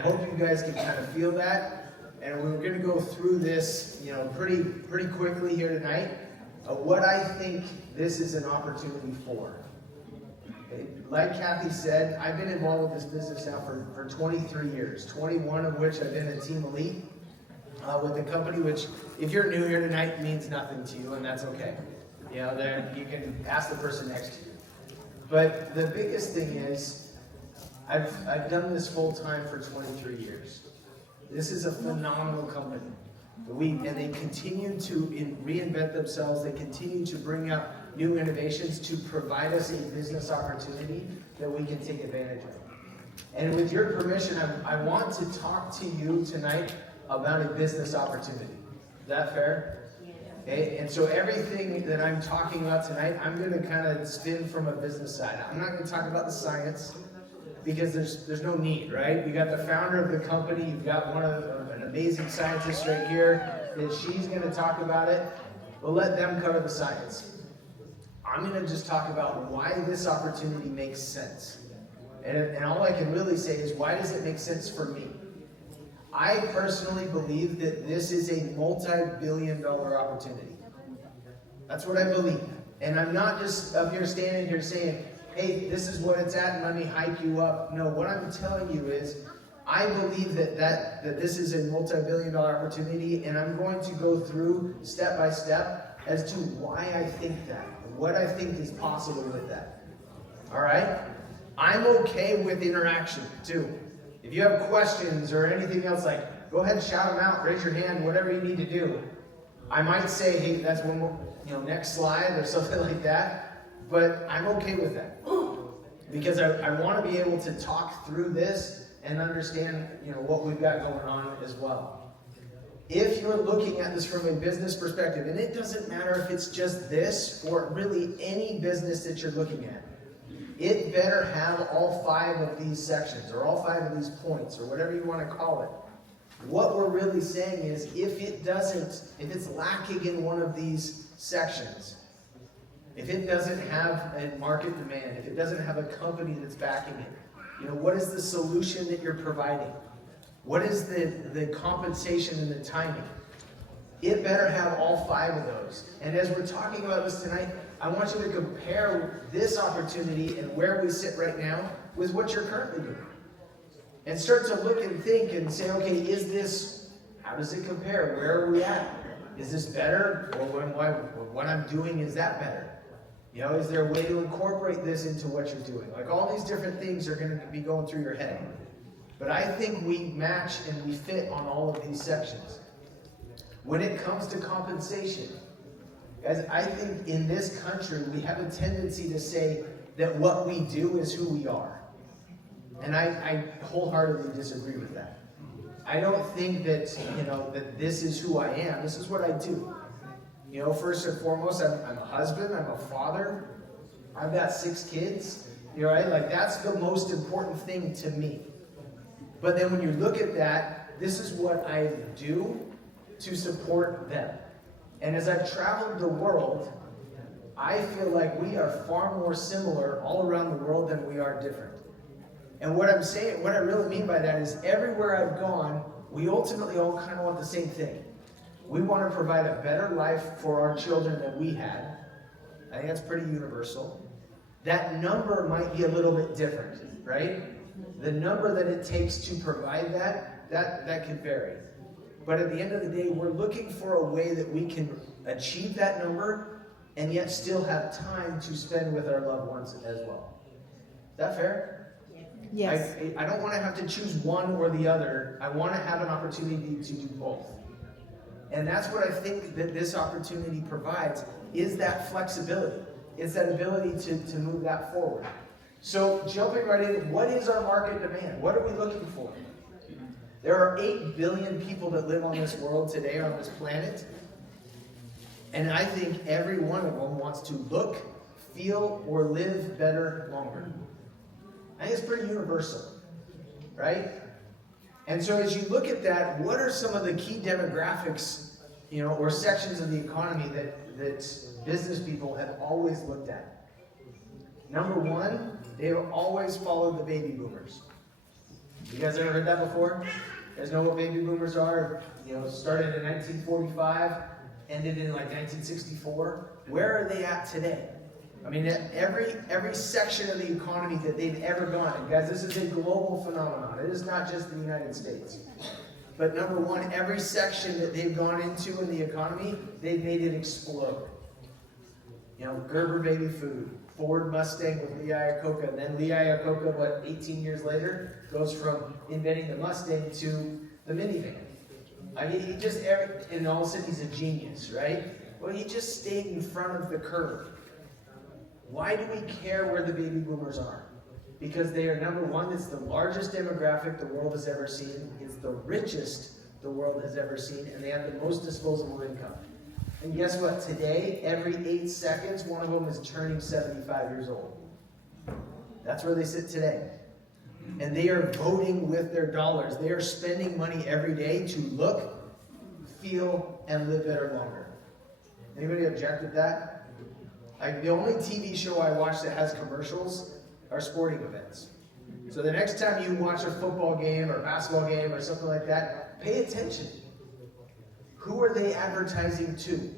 I hope you guys can kind of feel that. And we're going to go through this, pretty quickly here tonight. What I think this is an opportunity for. Okay? Like Kathy said, I've been involved with this business now for 23 years, 21 of which I've been a team elite with the company, which if you're new here tonight means nothing to you, and that's okay. Then you can ask the person next to you. But the biggest thing is, I've done this full time for 23 years. This is a phenomenal company. And they continue to reinvent themselves. They continue to bring out new innovations to provide us a business opportunity that we can take advantage of. And with your permission, I want to talk to you tonight about a business opportunity. Is that fair? Okay, and so everything that I'm talking about tonight, I'm going to kind of spin from a business side. I'm not going to talk about the science because there's no need, right? You got the founder of the company, you've got an amazing scientist right here that she's going to talk about it. We'll let them cover the science. I'm going to just talk about why this opportunity makes sense. And all I can really say is, why does it make sense for me? I personally believe that this is a multi-billion-dollar opportunity. That's what I believe. And I'm not just up here standing here saying, hey, this is what it's at and let me hype you up. No, what I'm telling you is, I believe that this is a multi-billion-dollar opportunity, and I'm going to go through step by step as to why I think that, what I think is possible with that. All right? I'm okay with interaction, too. If you have questions or anything else, go ahead and shout them out, raise your hand, whatever you need to do. I might say, hey, that's one more, next slide or something like that, but I'm okay with that. Because I want to be able to talk through this and understand, what we've got going on as well. If you're looking at this from a business perspective, and it doesn't matter if it's just this or really any business that you're looking at, it better have all 5 of these sections or all 5 of these points or whatever you want to call it. What we're really saying is, if it's lacking in one of these sections, if it doesn't have a market demand, if it doesn't have a company that's backing it, what is the solution that you're providing? What is the compensation and the timing? It better have all 5 of those. And as we're talking about this tonight, I want you to compare this opportunity and where we sit right now with what you're currently doing. And start to look and think and say, okay, how does it compare? Where are we at? Is this better? Or what I'm doing, is that better? Is there a way to incorporate this into what you're doing? All these different things are going to be going through your head. But I think we match and we fit on all of these sections. When it comes to compensation, guys, I think in this country we have a tendency to say that what we do is who we are. And I wholeheartedly disagree with that. I don't think that, that this is who I am. This is what I do. First and foremost, I'm a husband, I'm a father, I've got 6 kids, right? That's the most important thing to me. But then when you look at that, this is what I do to support them. And as I've traveled the world, I feel like we are far more similar all around the world than we are different. And what I really mean by that is, everywhere I've gone, we ultimately all kind of want the same thing. We want to provide a better life for our children than we had. I think that's pretty universal. That number might be a little bit different, right? The number that it takes to provide that can vary. But at the end of the day, we're looking for a way that we can achieve that number and yet still have time to spend with our loved ones as well. Is that fair? Yes. I don't want to have to choose one or the other. I want to have an opportunity to do both. And that's what I think that this opportunity provides, is that flexibility. It's that ability to move that forward. So jumping right in, what is our market demand? What are we looking for? There are 8 billion people that live on this world today, on this planet. And I think every one of them wants to look, feel, or live better longer. I think it's pretty universal, right? And so as you look at that, what are some of the key demographics, or sections of the economy that business people have always looked at? Number one, they have always followed the baby boomers. You guys ever heard that before? You guys know what baby boomers are? Started in 1945, ended in like 1964. Where are they at today? I mean, every section of the economy that they've ever gone, and guys, this is a global phenomenon. It is not just the United States. But number one, every section that they've gone into in the economy, they've made it explode. Gerber baby food, Ford Mustang with Lee Iacocca, and then Lee Iacocca, 18 years later, goes from inventing the Mustang to the minivan. I mean, and all of a sudden he's a genius, right? Well, he just stayed in front of the curve. Why do we care where the baby boomers are? Because they are, number one, it's the largest demographic the world has ever seen. It's the richest the world has ever seen, and they have the most disposable income. And guess what? Today, every 8 seconds, one of them is turning 75 years old. That's where they sit today. And they are voting with their dollars. They are spending money every day to look, feel, and live better longer. Anybody object with that? The only TV show I watch that has commercials are sporting events. So the next time you watch a football game or basketball game or something like that, pay attention. Who are they advertising to?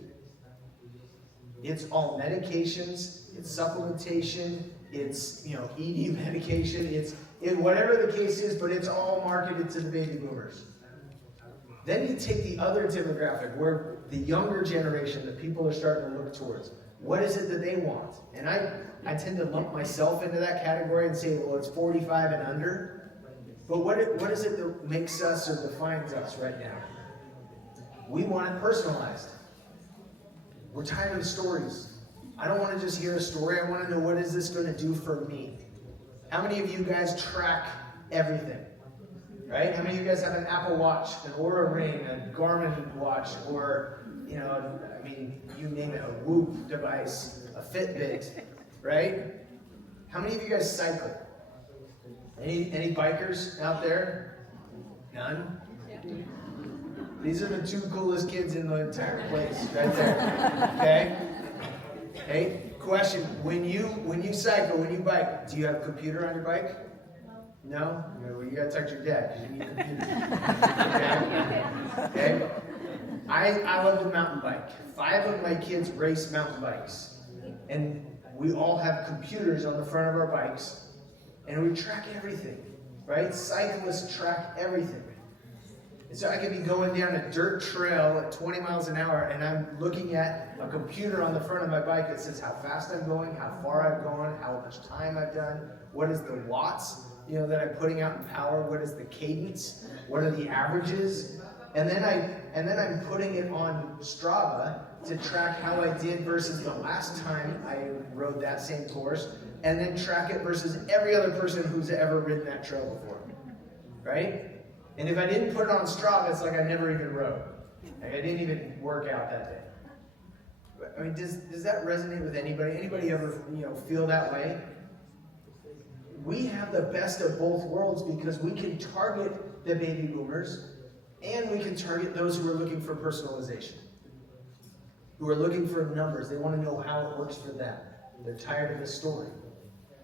It's all medications, it's supplementation, it's ED medication, it's whatever the case is, but it's all marketed to the baby boomers. Then you take the other demographic, where the younger generation that people are starting to look towards. What is it that they want? And I tend to lump myself into that category and say, well, it's 45 and under. But what is it that makes us or defines us right now? We want it personalized. We're tired of stories. I don't want to just hear a story. I want to know, what is this going to do for me? How many of you guys track everything? Right? How many of you guys have an Apple Watch, an Oura Ring, a Garmin watch, or, you name it, a Whoop device, a Fitbit, right? How many of you guys cycle? Any bikers out there? None? These are the 2 coolest kids in the entire place, right there. Okay? Hey, question: when you cycle, when you bike, do you have a computer on your bike? No? Well, you gotta talk to your dad because you need a computer. Okay? I love to mountain bike. 5 of my kids race mountain bikes, and we all have computers on the front of our bikes, and we track everything, right? Cyclists track everything. And so I could be going down a dirt trail at 20 miles an hour, and I'm looking at a computer on the front of my bike that says how fast I'm going, how far I've gone, how much time I've done, what is the watts, that I'm putting out in power, what is the cadence, what are the averages, and then I'm putting it on Strava to track how I did versus the last time I rode that same course, and then track it versus every other person who's ever ridden that trail before, right? And if I didn't put it on Strava, it's like I never even rode. Like I didn't even work out that day. I mean, does that resonate with anybody? Anybody ever, feel that way? We have the best of both worlds because we can target the baby boomers and we can target those who are looking for personalization, who are looking for numbers. They want to know how it works for them. They're tired of the story.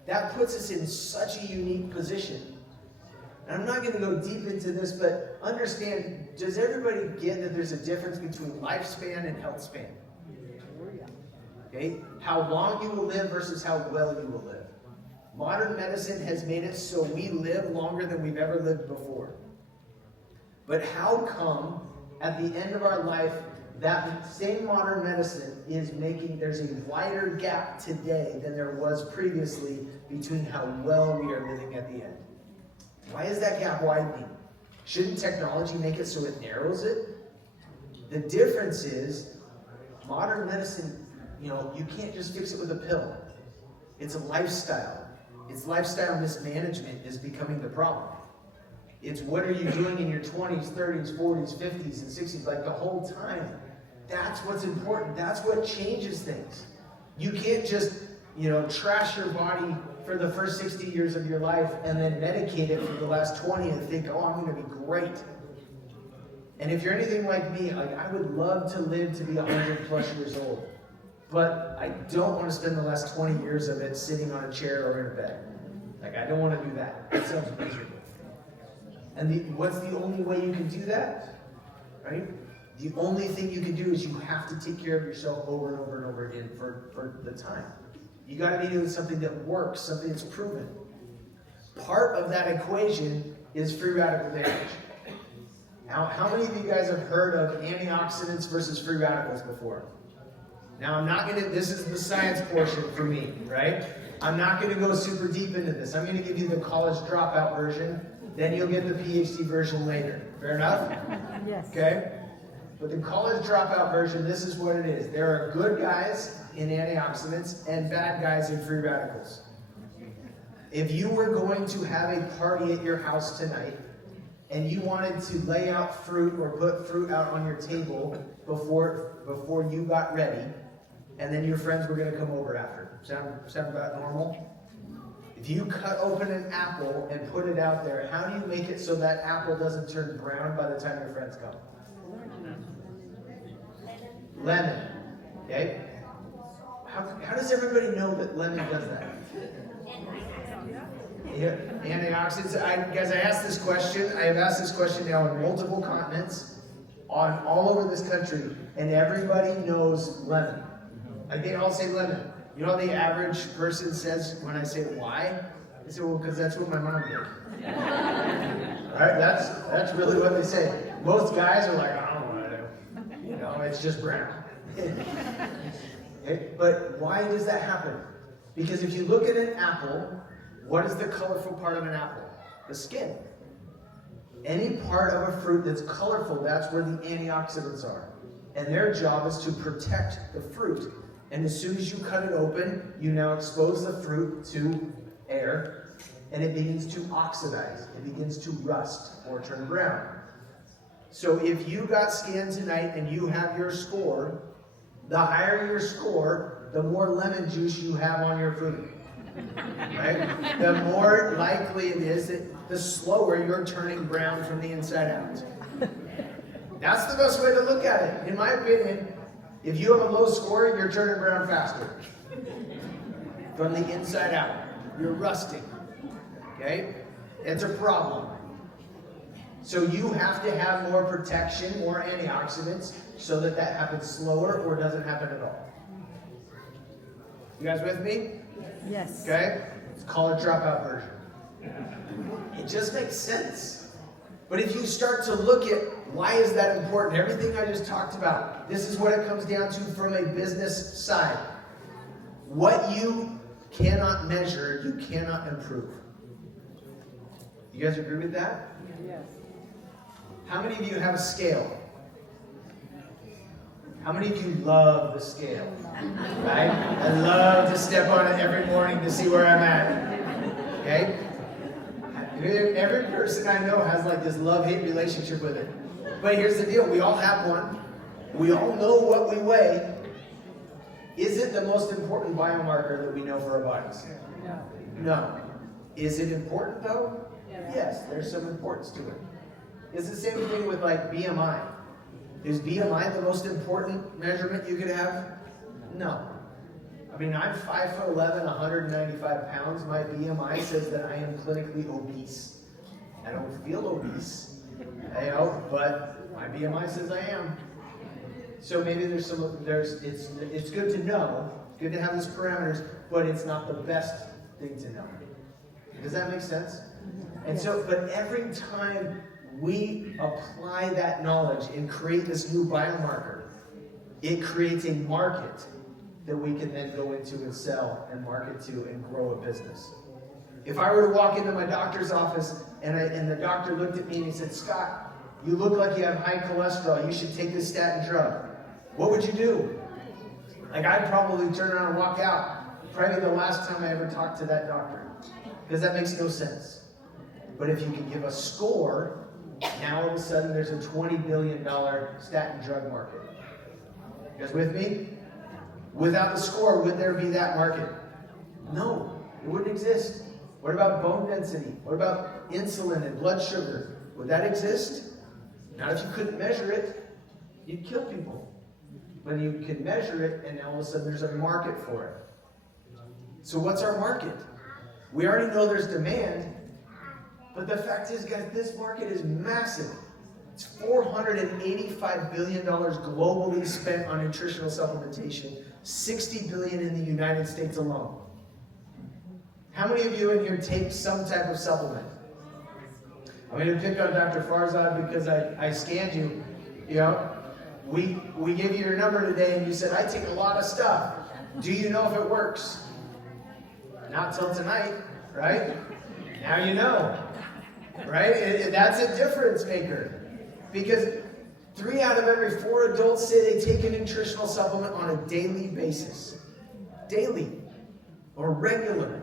That puts us in such a unique position. And I'm not going to go deep into this, but understand, does everybody get that there's a difference between lifespan and health span? Okay? How long you will live versus how well you will live. Modern medicine has made it so we live longer than we've ever lived before. But how come at the end of our life, that same modern medicine is there's a wider gap today than there was previously between how well we are living at the end? Why is that gap widening? Shouldn't technology make it so it narrows it? The difference is, modern medicine, you can't just fix it with a pill. It's a lifestyle. It's lifestyle mismanagement is becoming the problem. It's what are you doing in your 20s, 30s, 40s, 50s, and 60s, like the whole time. That's what's important. That's what changes things. You can't just, trash your body for the first 60 years of your life and then medicate it for the last 20 and think, oh, I'm going to be great. And if you're anything like me, I would love to live to be 100 plus years old. But I don't want to spend the last 20 years of it sitting on a chair or in a bed. I don't want to do that. That sounds miserable. And what's the only way you can do that? Right? The only thing you can do is you have to take care of yourself over and over and over again for the time. You got to be doing something that works, something that's proven. Part of that equation is free radical damage. Now, how many of you guys have heard of antioxidants versus free radicals before? Now, I'm not going to, this is the science portion for me, right? I'm not going to go super deep into this. I'm going to give you the college dropout version, then you'll get the PhD version later. Fair enough? Yes. Okay? But the college dropout version, this is what it is. There are good guys in antioxidants and bad guys in free radicals. If you were going to have a party at your house tonight, and you wanted to lay out fruit or put fruit out on your table before you got ready, and then your friends were going to come over after. Sound about normal? If you cut open an apple and put it out there, how do you make it so that apple doesn't turn brown by the time your friends come? Lemon. Okay? How does everybody know that lemon does that? Yeah, antioxidants. Guys, I asked this question. I have asked this question now on multiple continents, on all over this country, and everybody knows lemon. Like they all say lemon. You know how the average person says when I say why? They say, well, because that's what my mom did. All right, that's really what they say. Most guys are like, I don't know what to do. You know, it's just brown. Okay? But why does that happen? Because if you look at an apple, what is the colorful part of an apple? The skin. Any part of a fruit that's colorful, that's where the antioxidants are. And their job is to protect the fruit. And as soon as you cut it open, you now expose the fruit to air, and it begins to oxidize. It begins to rust or turn brown. So if you got scanned tonight and you have your score, the higher your score, the more lemon juice you have on your fruit. Right? The more likely it is that the slower you're turning brown from the inside out. That's the best way to look at it. In my opinion, if you have a low score, you're turning brown faster. From the inside out. You're rusting. Okay? It's a problem. So you have to have more protection, more antioxidants, so that happens slower or doesn't happen at all. You guys with me? Yes. Okay? It's college dropout version. It just makes sense. But if you start to look at why is that important, everything I just talked about, this is what it comes down to from a business side. What you cannot measure, you cannot improve. You guys agree with that? Yes. How many of you have a scale? How many of you love the scale? Right? I love to step on it every morning to see where I'm at. Okay? Every person I know has like this love-hate relationship with it. But here's the deal. We all have one. We all know what we weigh. Is it the most important biomarker that we know for our bodies? No. Is it important though? Yes, there's some importance to it. It's the same thing with like BMI. Is BMI the most important measurement you could have? No. I mean, I'm 5'11", 195 pounds. My BMI says that I am clinically obese. I don't feel obese, but my BMI says I am. So maybe it's good to know, good to have these parameters, but it's not the best thing to know. Does that make sense? And so, but every time we apply that knowledge and create this new biomarker, it creates a market that we can then go into and sell and market to and grow a business. If I were to walk into my doctor's office and the doctor looked at me and he said, Scott, you look like you have high cholesterol, you should take this statin drug. What would you do? Like I'd probably turn around and walk out. Probably the last time I ever talked to that doctor. Because that makes no sense. But if you can give a score, now all of a sudden there's a $20 billion statin drug market. You guys with me? Without the score, would there be that market? No, it wouldn't exist. What about bone density? What about insulin and blood sugar? Would that exist? Not if you couldn't measure it. You'd kill people. But you can measure it, and all of a sudden there's a market for it. So what's our market? We already know there's demand, But the fact is, guys, this market is massive. It's $485 billion globally spent on nutritional supplementation, $60 billion in the United States alone. How many of you in here take some type of supplement? I'm going to pick on Dr. Farzad because I scanned you. You know, we gave you your number today and you said, I take a lot of stuff. Do you know if it works? Not till tonight, right? Now you know, right? That's a difference maker. Because 3 out of every 4 adults say they take a nutritional supplement on a daily basis. Daily or regular.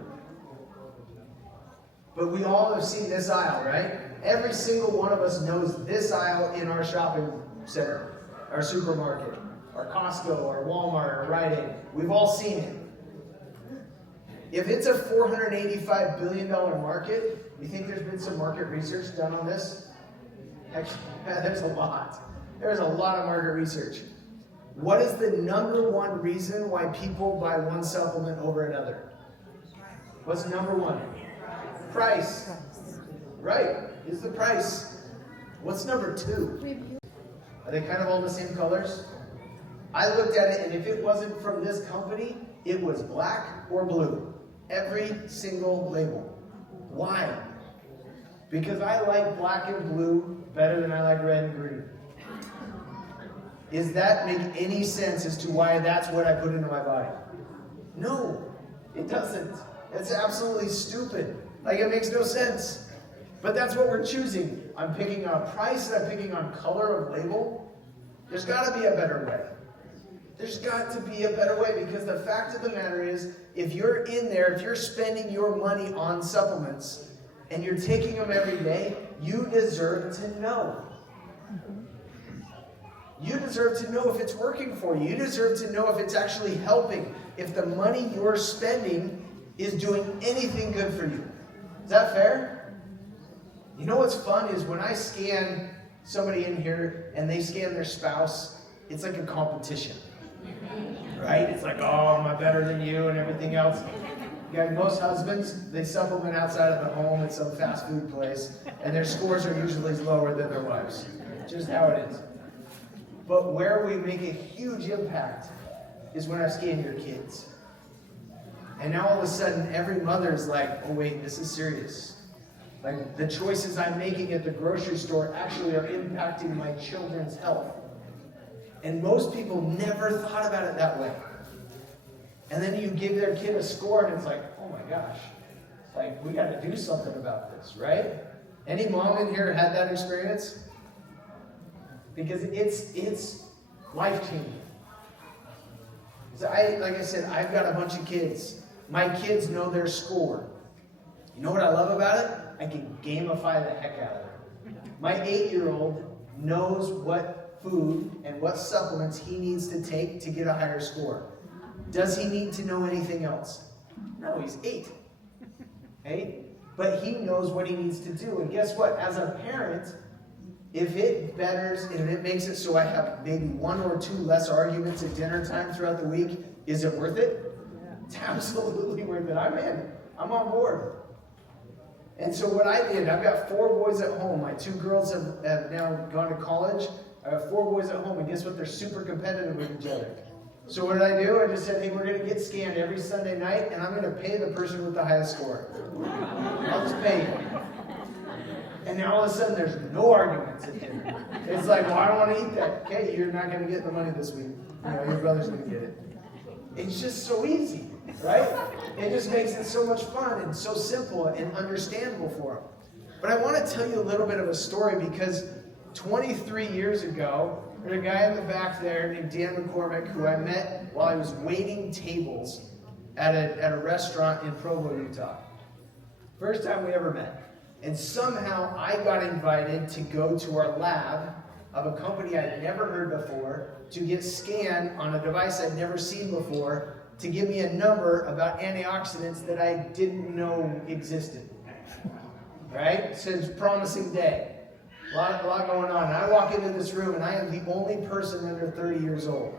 But we all have seen this aisle, right? Every single one of us knows this aisle in our shopping center, our supermarket, our Costco, our Walmart, our Rite Aid. We've all seen it. If it's a $485 billion market, you think there's been some market research done on this? Heck, there's a lot. There's a lot of market research. What is the number one reason why people buy one supplement over another? What's number one? Price. Right, is the price. What's number 2? Are they kind of all the same colors? I looked at it, and if it wasn't from this company, it was black or blue. Every single label. Why? Because I like black and blue better than I like red and green. Does that make any sense as to why that's what I put into my body? No, it doesn't. It's absolutely stupid. Like, it makes no sense. But that's what we're choosing. I'm picking on price and I'm picking on color of label. There's got to be a better way. There's got to be a better way, because the fact of the matter is, if you're in there, if you're spending your money on supplements and you're taking them every day, you deserve to know. You deserve to know if it's working for you. You deserve to know if it's actually helping, if the money you're spending is doing anything good for you. Is that fair? You know what's fun is when I scan somebody in here and they scan their spouse, it's like a competition. Right? It's like, oh, am I better than you and everything else. Yeah, most husbands, they supplement outside of the home at some fast food place, and their scores are usually lower than their wives. Just how it is. But where we make a huge impact is when I scan your kids. And now all of a sudden, every mother's like, oh wait, this is serious. Like, the choices I'm making at the grocery store actually are impacting my children's health. And most people never thought about it that way. And then you give their kid a score and it's like, oh my gosh, like, we got to do something about this, right? Any mom in here had that experience? Because it's life-changing. So like I said, I've got a bunch of kids. My kids know their score. You know what I love about it? I can gamify the heck out of it. My 8-year-old knows what food and what supplements he needs to take to get a higher score. Does he need to know anything else? No, he's 8. But he knows what he needs to do. And guess what? As a parent, if it betters and it makes it so I have maybe 1 or 2 less arguments at dinner time throughout the week, is it worth it? It's absolutely worth it. I'm in. I'm on board. And so what I did, I've got 4 boys at home. My 2 girls have now gone to college. I have 4 boys at home, and guess what? They're super competitive with each other. So what did I do? I just said, hey, we're going to get scanned every Sunday night, and I'm going to pay the person with the highest score. I'll just pay you. And now all of a sudden, there's no arguments at dinner. It's like, well, I don't want to eat that. Okay, you're not going to get the money this week. You know, your brother's going to get it. It's just so easy, right? It just makes it so much fun and so simple and understandable for them. But I want to tell you a little bit of a story, because 23 years ago, there's a guy in the back there named Dan McCormick who I met while I was waiting tables at a restaurant in Provo, Utah. First time we ever met. And somehow I got invited to go to our lab of a company I'd never heard before to get scanned on a device I'd never seen before to give me a number about antioxidants that I didn't know existed. Right? So it's a promising day. A lot going on. And I walk into this room and I am the only person under 30 years old.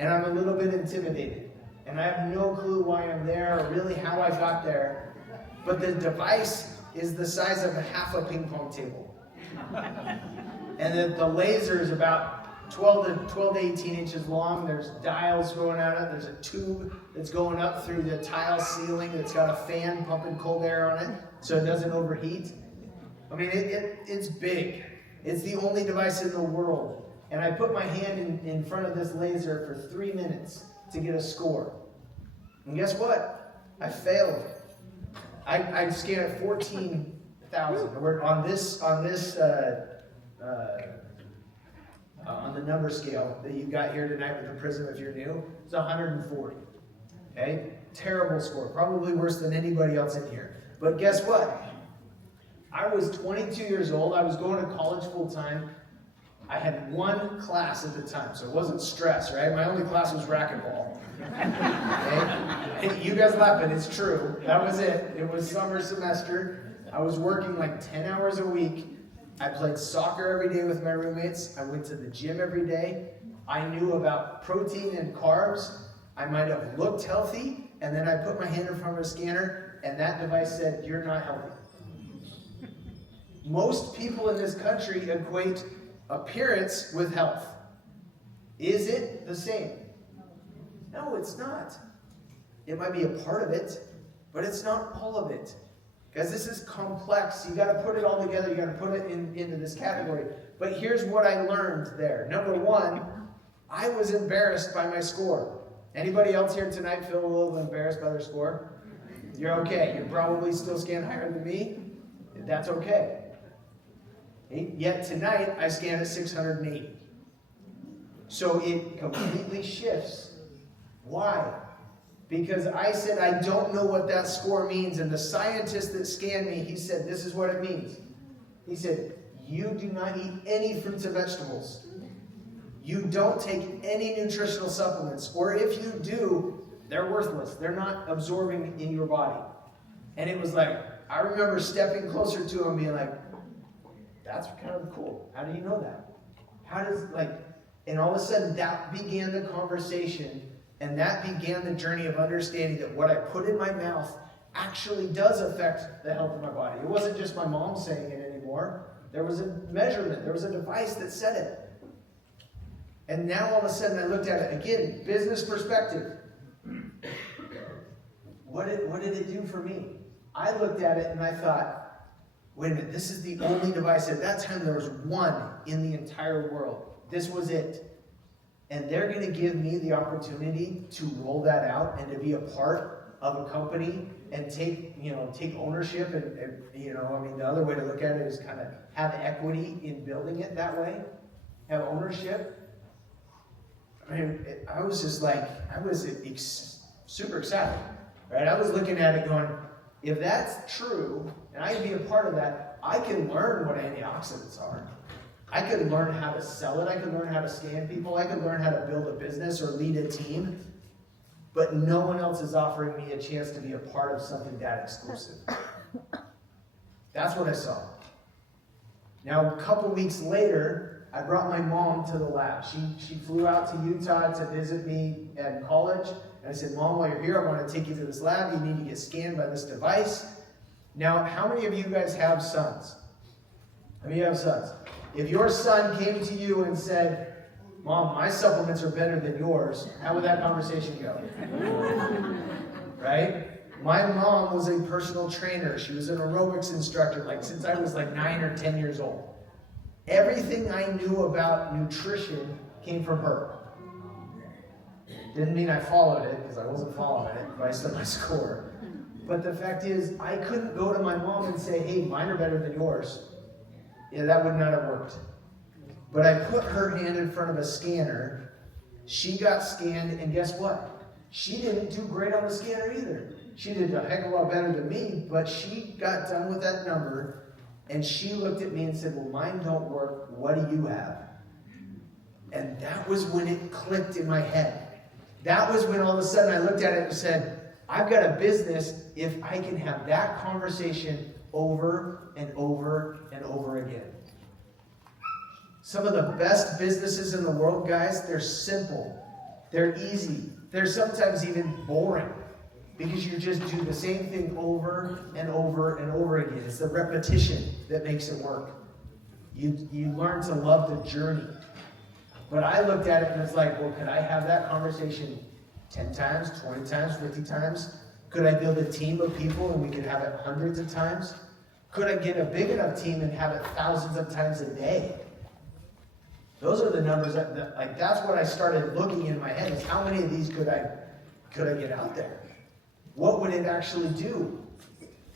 And I'm a little bit intimidated. And I have no clue why I'm there or really how I got there. But the device is the size of half a ping pong table. And the laser is about 12 to 18 inches long. There's dials going at it. There's a tube that's going up through the tile ceiling that's got a fan pumping cold air on it so it doesn't overheat. I mean, it's big. It's the only device in the world. And I put my hand in front of this laser for 3 minutes to get a score. And guess what? I failed. I scanned at 14,000. We're on the number scale that you've got here tonight with the PRYSM if you're new. It's 140. Okay? Terrible score. Probably worse than anybody else in here. But guess what? I was 22 years old. I was going to college full time. I had one class at the time, so it wasn't stress, right? My only class was racquetball. Okay? And you guys laugh, but it's true. That was it. It was summer semester. I was working like 10 hours a week. I played soccer every day with my roommates. I went to the gym every day. I knew about protein and carbs. I might have looked healthy, and then I put my hand in front of a scanner, and that device said, "You're not healthy." Most people in this country equate appearance with health. Is it the same? No, it's not. It might be a part of it, but it's not all of it. Because this is complex. You got to put it all together. You got to put it into this category. But here's what I learned there. Number one, I was embarrassed by my score. Anybody else here tonight feel a little embarrassed by their score? You're okay. You probably still scan higher than me. That's okay. Yet tonight, I scanned at 680. So it completely shifts. Why? Because I said, I don't know what that score means. And the scientist that scanned me, he said, this is what it means. He said, you do not eat any fruits and vegetables. You don't take any nutritional supplements. Or if you do, they're worthless. They're not absorbing in your body. And it was like, I remember stepping closer to him being like, that's kind of cool. How do you know that? And all of a sudden that began the conversation, and that began the journey of understanding that what I put in my mouth actually does affect the health of my body. It wasn't just my mom saying it anymore. There was a measurement. There was a device that said it. And now all of a sudden I looked at it, again, business perspective. What did it do for me? I looked at it and I thought, wait a minute, this is the only device. At that time, there was one in the entire world. This was it. And they're going to give me the opportunity to roll that out and to be a part of a company and take ownership. And the other way to look at it is kind of have equity in building it that way. Have ownership. I mean, I was just like, super excited, right? I was looking at it going, if that's true, and I can be a part of that, I can learn what antioxidants are. I could learn how to sell it. I could learn how to scan people. I could learn how to build a business or lead a team. But no one else is offering me a chance to be a part of something that exclusive. That's what I saw. Now, a couple weeks later, I brought my mom to the lab. She flew out to Utah to visit me at college. And I said, Mom, while you're here, I want to take you to this lab. You need to get scanned by this device. Now, how many of you guys have sons? How many of you have sons? If your son came to you and said, Mom, my supplements are better than yours, how would that conversation go? Right? My mom was a personal trainer. She was an aerobics instructor since I was 9 or 10 years old. Everything I knew about nutrition came from her. Didn't mean I followed it, because I wasn't following it based on my score. But the fact is, I couldn't go to my mom and say, hey, mine are better than yours. Yeah, that would not have worked. But I put her hand in front of a scanner. She got scanned, and guess what? She didn't do great on the scanner either. She did a heck of a lot better than me, but she got done with that number, and she looked at me and said, well, mine don't work. What do you have? And that was when it clicked in my head. That was when all of a sudden I looked at it and said, I've got a business if I can have that conversation over and over and over again. Some of the best businesses in the world, guys, they're simple. They're easy. They're sometimes even boring. Because you just do the same thing over and over and over again. It's the repetition that makes it work. You learn to love the journey. But I looked at it and it's like, well, could I have that conversation 10 times, 20 times, 50 times? Could I build a team of people and we could have it hundreds of times? Could I get a big enough team and have it thousands of times a day? Those are the numbers that's what I started looking in my head, is how many of these could I get out there? What would it actually do?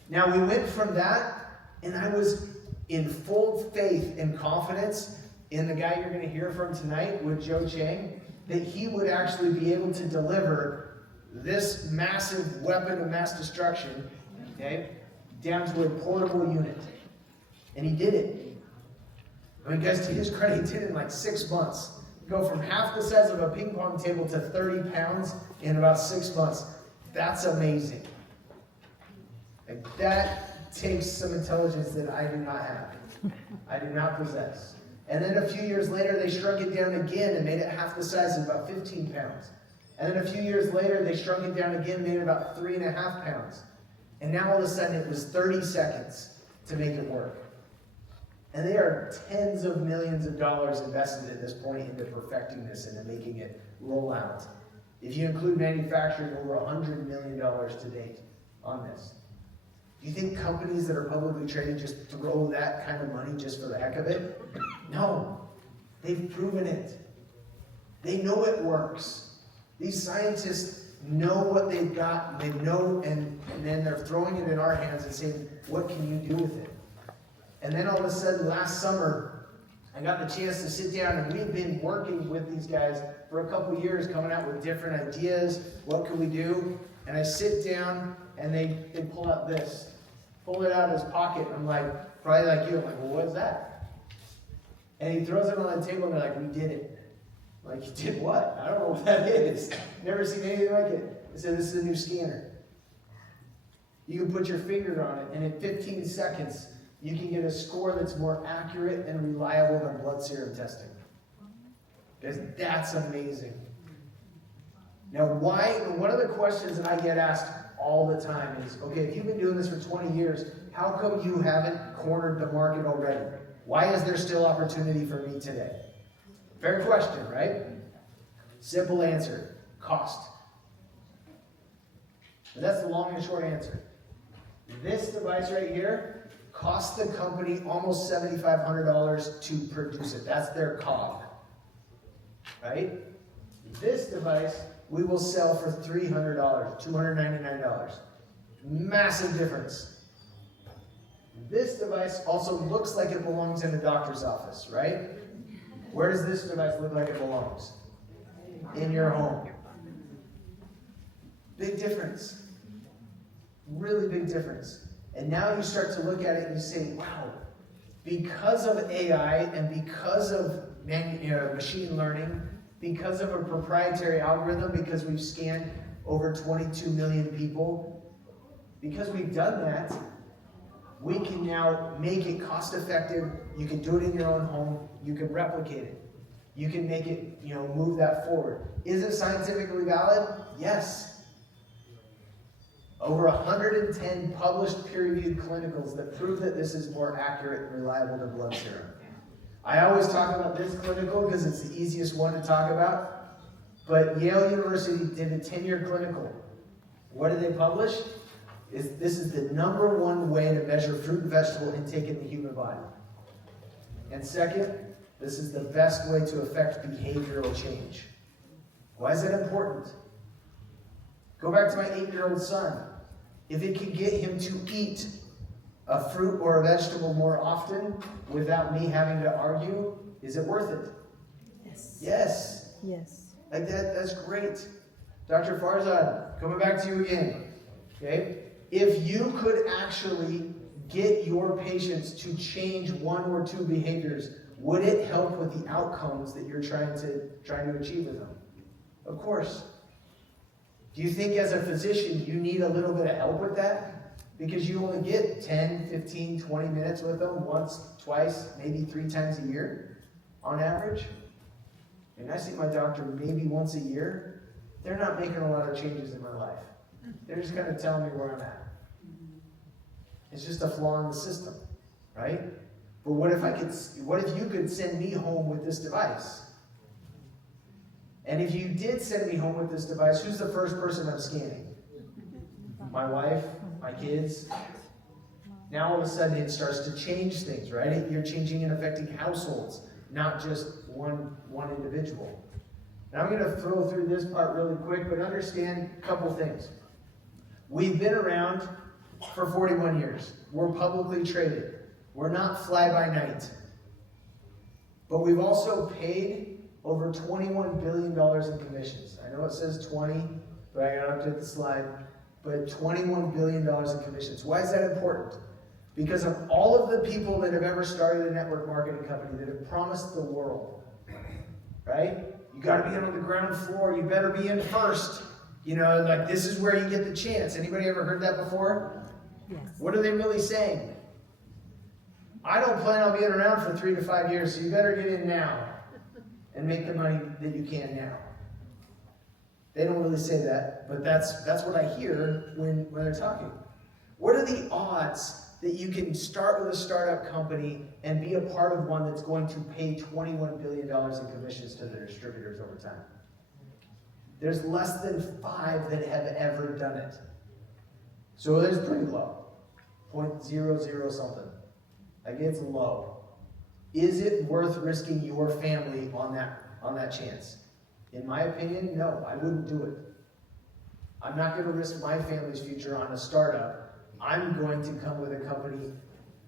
Now we went from that, and I was in full faith and confidence in the guy you're going to hear from tonight with Joe Chang, that he would actually be able to deliver this massive weapon of mass destruction, okay, down to a portable unit. And he did it. I mean, guys, to his credit, he did it in like 6 months. Go from half the size of a ping pong table to 30 pounds in about 6 months. That's amazing. Like, that takes some intelligence that I do not have. I do not possess. And then a few years later, they shrunk it down again and made it half the size of about 15 pounds. And then a few years later, they shrunk it down again, made it about 3.5 pounds. And now all of a sudden, it was 30 seconds to make it work. And they are tens of millions of dollars invested at this point into perfecting this and into making it roll out. If you include manufacturing, over $100 million to date on this. Do you think companies that are publicly traded just throw that kind of money just for the heck of it? No. They've proven it. They know it works. These scientists know what they've got. They know, and then they're throwing it in our hands and saying, what can you do with it? And then all of a sudden, last summer, I got the chance to sit down, and we've been working with these guys for a couple years, coming out with different ideas. What can we do? And I sit down, and they pull out this. Pull it out of his pocket. I'm like, probably like you. I'm like, well, what is that? And he throws it on the table, and they're like, we did it. I'm like, you did what? I don't know what that is. Never seen anything like it. They said, this is a new scanner. You can put your finger on it, and in 15 seconds, you can get a score that's more accurate and reliable than blood serum testing. Because that's amazing. Now, one of the questions that I get asked all the time is, okay, if you've been doing this for 20 years, how come you haven't cornered the market already? Why is there still opportunity for me today? Fair question, right? Simple answer, cost. But that's the long and short answer. This device right here cost the company almost $7,500 to produce it. That's their COG, right? This device we will sell for $300, $299. Massive difference. This device also looks like it belongs in a doctor's office, right? Where does this device look like it belongs? In your home. Big difference. Really big difference. And now you start to look at it and you say, wow, because of AI and because of machine learning, because of a proprietary algorithm, because we've scanned over 22 million people, because we've done that, we can now make it cost effective. You can do it in your own home. You can replicate it. You can make it, move that forward. Is it scientifically valid? Yes. Over 110 published peer-reviewed clinicals that prove that this is more accurate and reliable than blood serum. I always talk about this clinical because it's the easiest one to talk about, but Yale University did a 10-year clinical. What did they publish? This is the #1 way to measure fruit and vegetable intake in the human body. And second, this is the best way to affect behavioral change. Why is that important? Go back to my 8-year-old son. If it can get him to eat a fruit or a vegetable more often without me having to argue, is it worth it? Yes. Yes. Yes. Like that's great. Dr. Farzad, coming back to you again. Okay? If you could actually get your patients to change 1 or 2 behaviors, would it help with the outcomes that you're trying to achieve with them? Of course. Do you think as a physician you need a little bit of help with that? Because you only get 10, 15, 20 minutes with them once, twice, maybe 3 times a year on average. And I see my doctor maybe once a year. They're not making a lot of changes in my life. They're just kind of telling me where I'm at. It's just a flaw in the system, right? But what if you could send me home with this device? And if you did send me home with this device, who's the first person I'm scanning? My wife, my kids. Now all of a sudden it starts to change things, right? You're changing and affecting households, not just one individual. Now I'm going to throw through this part really quick, but understand a couple things. We've been around for 41 years. We're publicly traded. We're not fly-by-night. But we've also paid over $21 billion in commissions. I know it says 20, but I got to update the slide. But $21 billion in commissions. Why is that important? Because of all of the people that have ever started a network marketing company that have promised the world, right? You got to be on the ground floor. You better be in first. You know, like this is where you get the chance. Anybody ever heard that before? Yes. What are they really saying? I don't plan on being around for 3 to 5 years, so you better get in now and make the money that you can now. They don't really say that, but that's what I hear when they're talking. What are the odds that you can start with a startup company and be a part of one that's going to pay $21 billion in commissions to their distributors over time? There's less than 5 that have ever done it. So it's pretty low. 0.00 something. Like it's low. Is it worth risking your family on that chance? In my opinion, no, I wouldn't do it. I'm not going to risk my family's future on a startup. I'm going to come with a company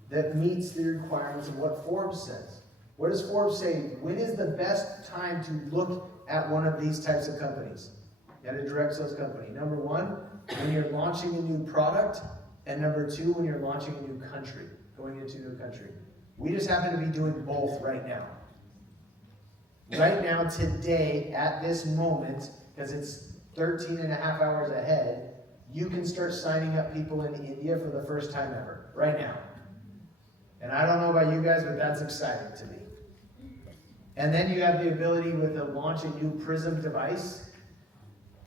that meets the requirements of what Forbes says. What does Forbes say? When is the best time to look at one of these types of companies? At a direct sales company. Number 1, when you're launching a new product, and number 2, when you're launching a new country, going into a new country. We just happen to be doing both right now. Right now, today, at this moment, because it's 13 and a half hours ahead, you can start signing up people in India for the first time ever, right now. And I don't know about you guys, but that's exciting to me. And then you have the ability to launch a new PRYSM device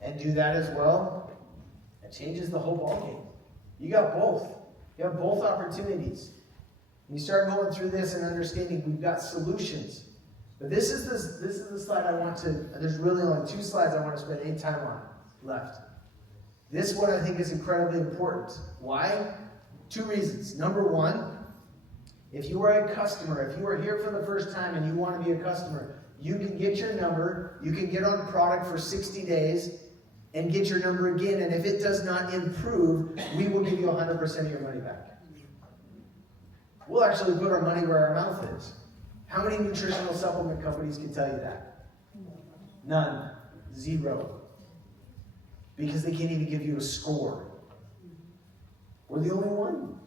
and do that as well. It changes the whole ballgame. You got both. You have both opportunities. You start going through this and understanding we've got solutions. But this is the slide I want to, there's really only 2 slides I want to spend any time on left. This one I think is incredibly important. Why? 2 reasons. Number 1, if you are a customer, if you are here for the first time and you want to be a customer, you can get your number, you can get on product for 60 days, and get your number again, and if it does not improve, we will give you 100% of your money back. We'll actually put our money where our mouth is. How many nutritional supplement companies can tell you that? None. 0. Because they can't even give you a score. We're the only one.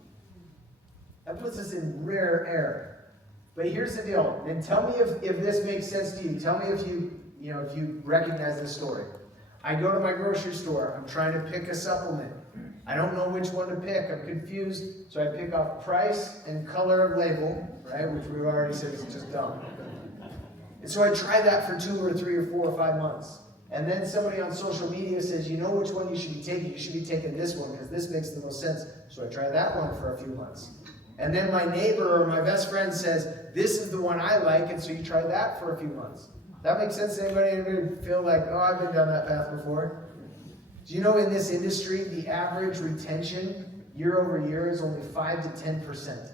That puts us in rare air. But here's the deal, and tell me if this makes sense to you. Tell me if you recognize this story. I go to my grocery store. I'm trying to pick a supplement. I don't know which one to pick. I'm confused. So I pick off price and color of label, right? Which we've already said is just dumb. And so I try that for 2 or 3 or 4 or 5 months. And then somebody on social media says, you know which one you should be taking? You should be taking this one because this makes the most sense. So I try that one for a few months. And then my neighbor or my best friend says, this is the one I like, and so you try that for a few months. That makes sense to anybody? Anybody feel like, oh, I've been down that path before? Do you know in this industry, the average retention year over year is only 5 to 10%.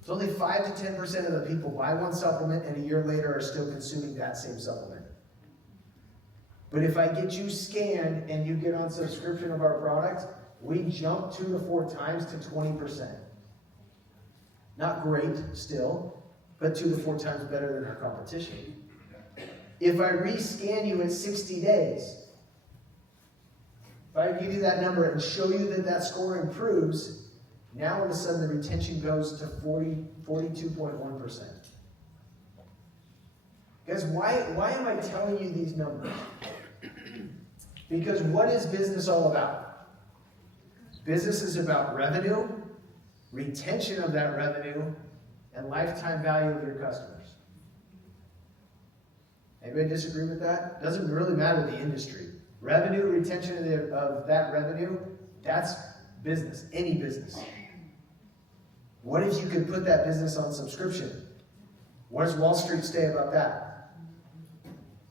It's only 5 to 10% of the people buy one supplement and a year later are still consuming that same supplement. But if I get you scanned and you get on subscription of our product, we jump 2 to 4 times to 20%. Not great still, but 2 to 4 times better than our competition. If I rescan you in 60 days, if I give you that number and show you that that score improves, now all of a sudden the retention goes to 42.1%. Guys, why am I telling you these numbers? Because what is business all about? Business is about revenue, retention of that revenue, and lifetime value of your customers. Anybody disagree with that? Doesn't really matter the industry. Revenue, retention of that revenue, that's business, any business. What if you could put that business on subscription? What does Wall Street say about that?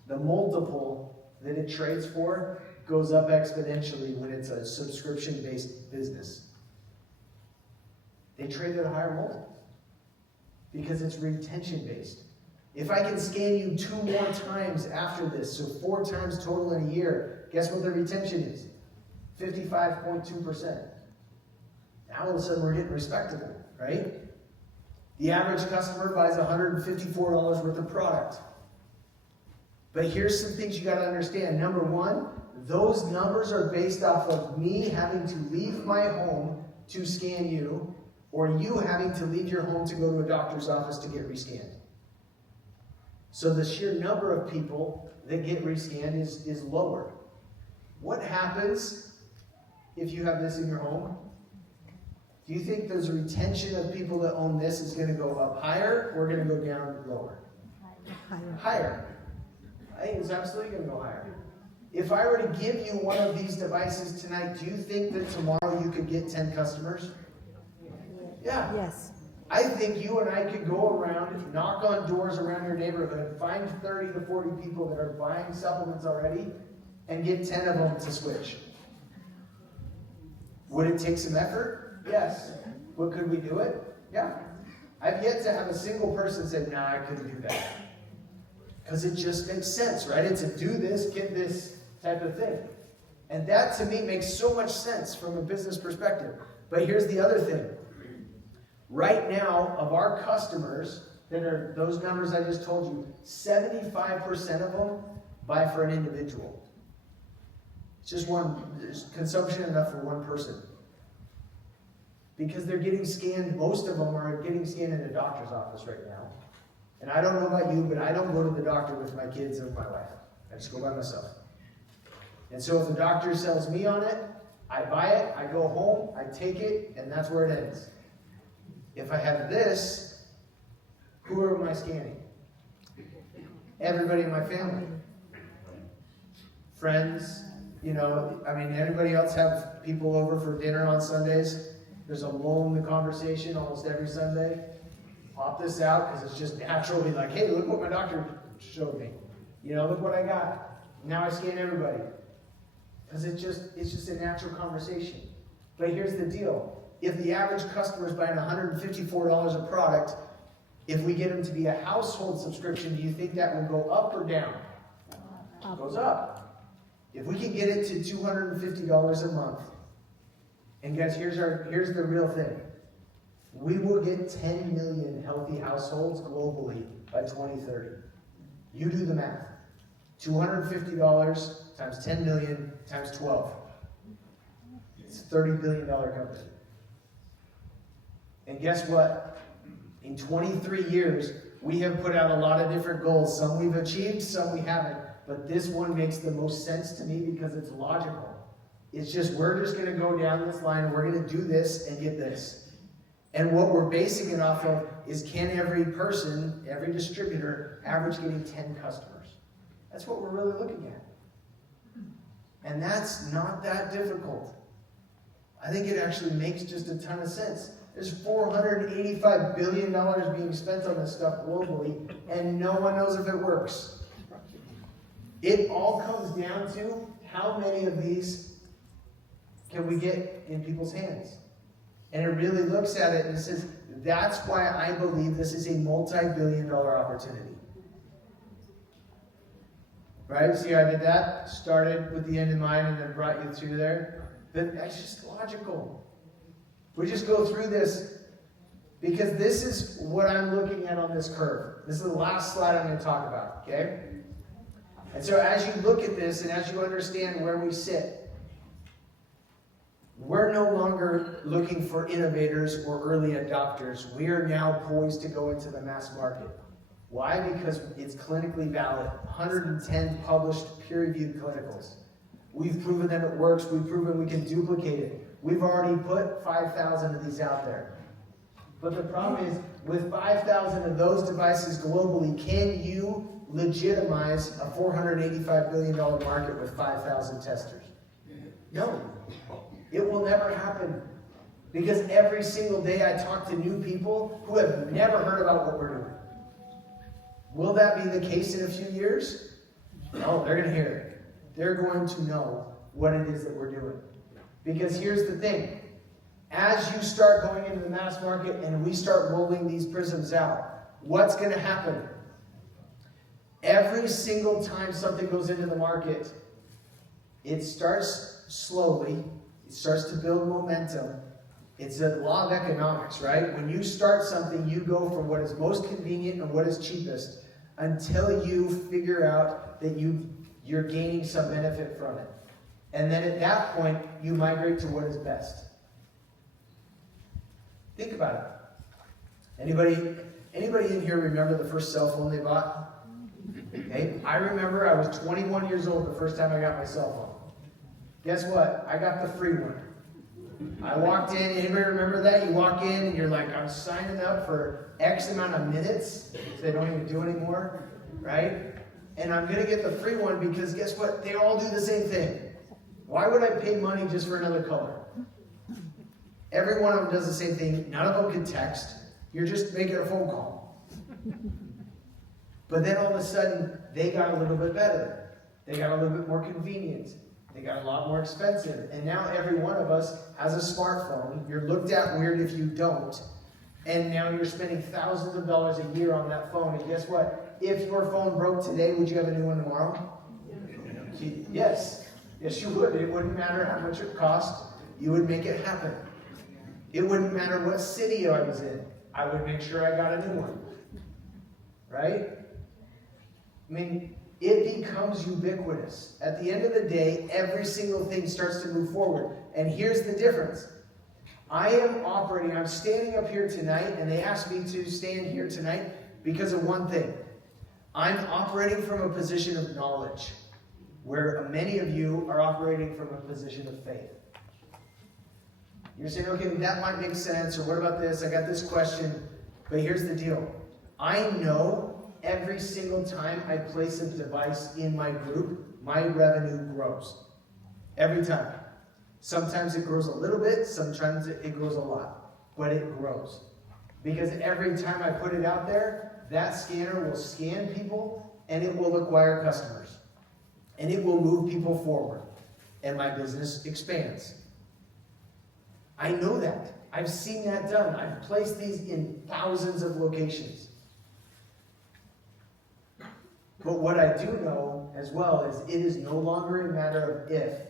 The multiple that it trades for goes up exponentially when it's a subscription-based business. They trade at a higher multiple because it's retention-based. If I can scan you 2 more times after this, so 4 times total in a year, guess what the retention is? 55.2%. Now all of a sudden we're getting respectable, right? The average customer buys $154 worth of product. But here's some things you got to understand. Number one, those numbers are based off of me having to leave my home to scan you, or you having to leave your home to go to a doctor's office to get rescanned. So the sheer number of people that get rescanned is lower. What happens if you have this in your home? Do you think there's a retention of people that own this is going to go up higher or going to go down lower? Higher. I think it's absolutely going to go higher. If I were to give you one of these devices tonight, do you think that tomorrow you could get 10 customers? Yeah. Yes. I think you and I could go around, knock on doors around your neighborhood, find 30 to 40 people that are buying supplements already, and get 10 of them to switch. Would it take some effort? Yes. But could we do it? Yeah. I've yet to have a single person say, "No, I couldn't do that." Because it just makes sense, right? It's a do this, get this type of thing. And that to me makes so much sense from a business perspective. But here's the other thing. Right now, of our customers, that are those numbers I just told you, 75% of them buy for an individual. It's just there's consumption enough for one person. Because they're getting scanned, most of them are getting scanned in a doctor's office right now. And I don't know about you, but I don't go to the doctor with my kids or my wife. I just go by myself. And so if the doctor sells me on it, I buy it, I go home, I take it, and that's where it ends. If I have this, who am I scanning? Everybody in my family. Friends, anybody else have people over for dinner on Sundays? There's a lull in the conversation almost every Sunday. Pop this out because it's just natural to be like, "Hey, look what my doctor showed me. Look what I got." Now I scan everybody. Because it's just a natural conversation. But here's the deal. If the average customer is buying $154 of product, if we get them to be a household subscription, do you think that will go up or down? It goes up. If we can get it to $250 a month, and guys, here's the real thing. We will get 10 million healthy households globally by 2030. You do the math. $250 times 10 million times 12. It's a $30 billion company. And guess what? In 23 years, we have put out a lot of different goals. Some we've achieved, some we haven't. But this one makes the most sense to me because it's logical. It's just, we're just going to go down this line and we're going to do this and get this. And what we're basing it off of is, can every person, every distributor, average getting 10 customers? That's what we're really looking at. And that's not that difficult. I think it actually makes just a ton of sense. There's $485 billion being spent on this stuff globally, and no one knows if it works. It all comes down to how many of these can we get in people's hands. And it really looks at it and says, that's why I believe this is a multi-billion-dollar opportunity. Right? See how I did that? Started with the end in mind and then brought you through there. But that's just logical. We just go through this because this is what I'm looking at on this curve. This is the last slide I'm going to talk about, okay? And so as you look at this and as you understand where we sit, we're no longer looking for innovators or early adopters. We are now poised to go into the mass market. Why? Because it's clinically valid. 110 published peer-reviewed clinicals. We've proven that it works. We've proven we can duplicate it. We've already put 5,000 of these out there. But the problem is, with 5,000 of those devices globally, can you legitimize a $485 billion market with 5,000 testers? No. It will never happen. Because every single day I talk to new people who have never heard about what we're doing. Will that be the case in a few years? No, they're going to hear it. They're going to know what it is that we're doing. Because here's the thing. As you start going into the mass market and we start rolling these PRYSMs out, what's going to happen? Every single time something goes into the market, it starts slowly. It starts to build momentum. It's a law of economics, right? When you start something, you go for what is most convenient and what is cheapest until you figure out that you're gaining some benefit from it. And then at that point, you migrate to what is best. Think about it. Anybody in here remember the first cell phone they bought? Okay. I remember I was 21 years old the first time I got my cell phone. Guess what? I got the free one. I walked in. Anybody remember that? You walk in and you're like, I'm signing up for X amount of minutes, which they don't even do anymore, right? And I'm going to get the free one because guess what? They all do the same thing. Why would I pay money just for another color? Every one of them does the same thing. None of them can text. You're just making a phone call. But then all of a sudden, they got a little bit better. They got a little bit more convenient. They got a lot more expensive. And now every one of us has a smartphone. You're looked at weird if you don't. And now you're spending thousands of dollars a year on that phone. And guess what? If your phone broke today, would you have a new one tomorrow? Yes. Yes, you would. It wouldn't matter how much it cost. You would make it happen. It wouldn't matter what city I was in. I would make sure I got a new one. Right? I mean, it becomes ubiquitous. At the end of the day, every single thing starts to move forward. And here's the difference. I'm standing up here tonight, and they asked me to stand here tonight because of one thing. I'm operating from a position of knowledge, where many of you are operating from a position of faith. You're saying, okay, that might make sense, or what about this? I got this question. But here's the deal. I know every single time I place a device in my group, my revenue grows. Every time. Sometimes it grows a little bit, sometimes it grows a lot. But it grows. Because every time I put it out there, that scanner will scan people, and it will acquire customers. And it will move people forward. And my business expands. I know that. I've seen that done. I've placed these in thousands of locations. But what I do know as well is it is no longer a matter of if,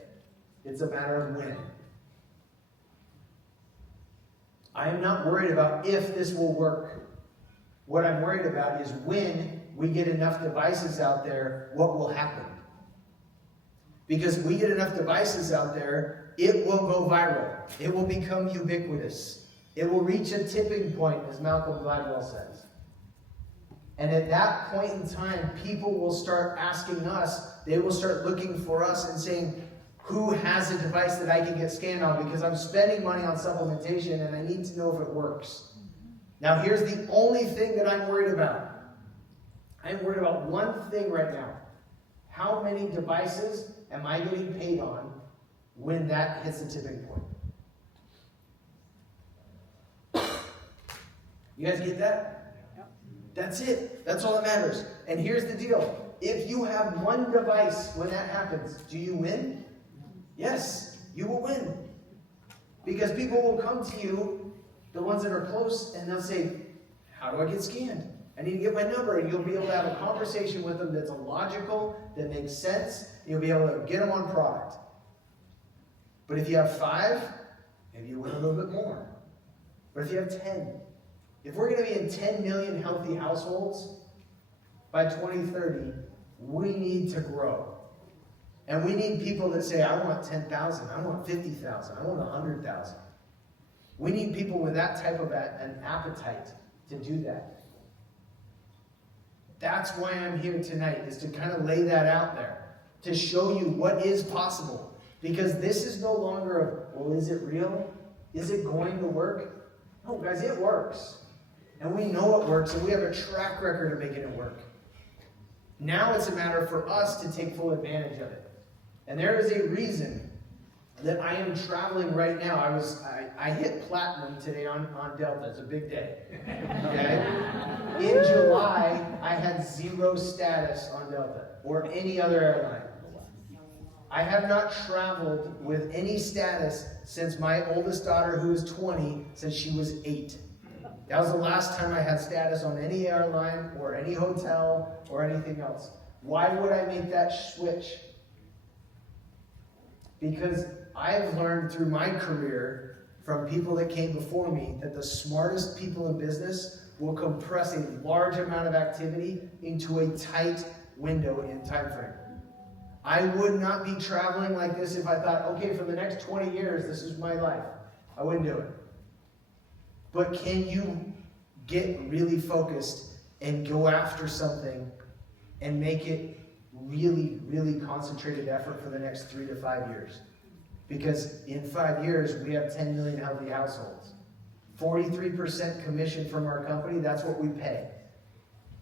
it's a matter of when. I am not worried about if this will work. What I'm worried about is when we get enough devices out there, what will happen? Because we get enough devices out there, it will go viral. It will become ubiquitous. It will reach a tipping point, as Malcolm Gladwell says. And at that point in time, people will start asking us, they will start looking for us and saying, who has a device that I can get scanned on? Because I'm spending money on supplementation and I need to know if it works. Now here's the only thing that I'm worried about. I'm worried about one thing right now. How many devices am I getting paid on when that hits the tipping point? You guys get that? That's it. That's all that matters. And here's the deal. If you have one device when that happens, do you win? Yes, you will win. Because people will come to you, the ones that are close, and they'll say, how do I get scanned? I need to get my number. And you'll be able to have a conversation with them that's logical, that makes sense. You'll be able to get them on product. But if you have 5, maybe you win a little bit more. But if you have 10, if we're going to be in 10 million healthy households by 2030, we need to grow. And we need people that say, I want 10,000, I want 50,000, I want 100,000. We need people with that type of an appetite to do that. That's why I'm here tonight, is to kind of lay that out there, to show you what is possible. Because this is no longer, well, is it real? Is it going to work? No, guys, it works. And we know it works, and we have a track record of making it work. Now it's a matter for us to take full advantage of it. And there is a reason that I am traveling right now. I hit platinum today on Delta. It's a big day. Okay? In July, I had 0 status on Delta or any other airline. I have not traveled with any status since my oldest daughter, who is 20, since she was 8. That was the last time I had status on any airline or any hotel or anything else. Why would I make that switch? Because I've learned through my career from people that came before me that the smartest people in business will compress a large amount of activity into a tight window in time frame. I would not be traveling like this if I thought, okay, for the next 20 years, this is my life. I wouldn't do it. But can you get really focused and go after something and make it really, really concentrated effort for the next 3 to 5 years? Because in 5 years, we have 10 million healthy households. 43% commission from our company, that's what we pay.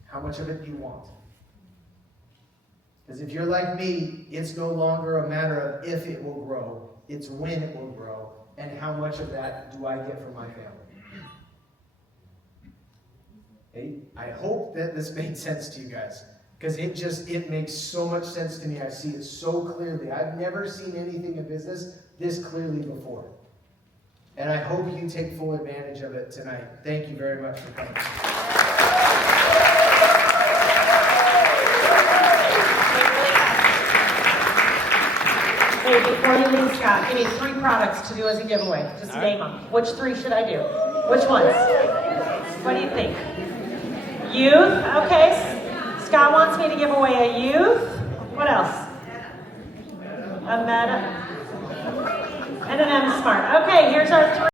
How much of it do you want? Because if you're like me, it's no longer a matter of if it will grow, it's when it will grow, and how much of that do I get from my family. Hey, I hope that this made sense to you guys, because it makes so much sense to me. I see it so clearly. I've never seen anything in business this clearly before. And I hope you take full advantage of it tonight. Thank you very much for coming. Hey, before you leave, Scott, you need 3 products to do as a giveaway. Just name them. Which 3 should I do? Which ones? What do you think? Youth? Okay. Scott wants me to give away a youth. What else? A Meta. And an M Smart. Okay, here's our 3.